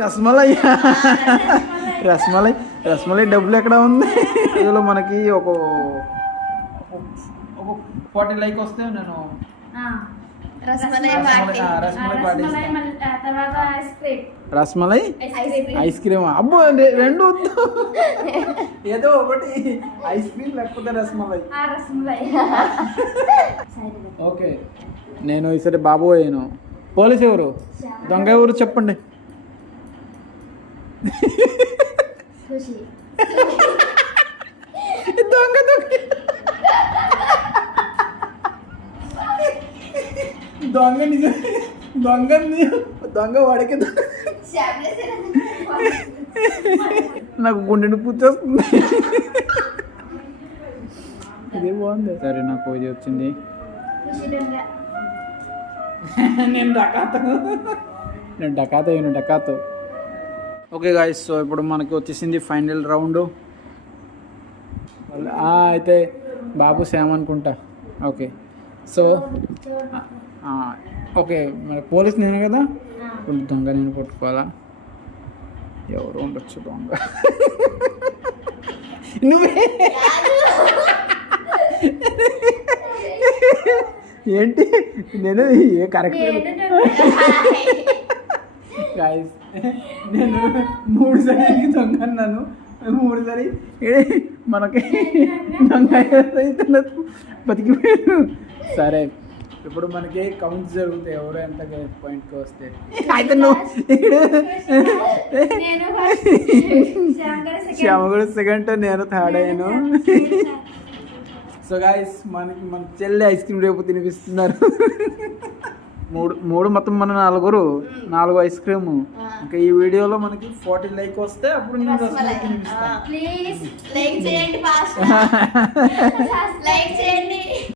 రసమలై రసమలై రసమలై డబ్బులు ఎక్కడ ఉంది? ఇందులో మనకి ఒక 40 లైక్ వస్తే నేను రసమలై ఐస్ క్రీమ్. అబ్బో రెండు వద్దు, ఏదో ఒకటి ఐస్ క్రీమ్ లేకపోతే రసమలై. ఓకే, నేను ఈసారి బాబు అయ్యాను. పోలీసు ఎవరు, దొంగ ఎవరు చెప్పండి. దొంగ దొంగ నిజం, దొంగ దొంగ వాడికి నాకు గుండె నొప్పి వచ్చేస్తుంది. ఇదే బాగుంది. సరే, నాకు ఇది వచ్చింది. నేను డకాతో. ఓకే గాయ్స్, సో ఇప్పుడు మనకి వచ్చేసింది ఫైనల్ రౌండ్. అయితే బాబు శ్యామ్ అనుకుంటా. ఓకే, సో ఓకే, మరి పోలీస్ నేను కదా, ఇప్పుడు దొంగ నేను పట్టుకోవాలా? ఎవరు ఉండొచ్చు దొంగ? నువ్వే ఏంటి? నేను కరెక్ట్ గాయ్స్, నేను 3 సార్లు దొంగ అన్నాను. 3 సారి మనకి దొంగ అయితే బతికిపోయాను. సరే, ఇప్పుడు మనకి కౌంట్స్ జరుగుతాయి, ఎవరో ఎంత పాయింట్కి వస్తే. అయితే శ్యామ కూడా సెకండ్, నేను థర్డ్ అయ్యాను. సో గాయస్, మన చెల్లి ఐస్ క్రీమ్ రేపు తినిపిస్తున్నారు. మూడు మొత్తం మన 4 ఐస్ క్రీమ్. ఇంకా ఈ వీడియోలో మనకి 40 లైక్ వస్తే అప్పుడు నేను రసమలై తినిపిస్తాను.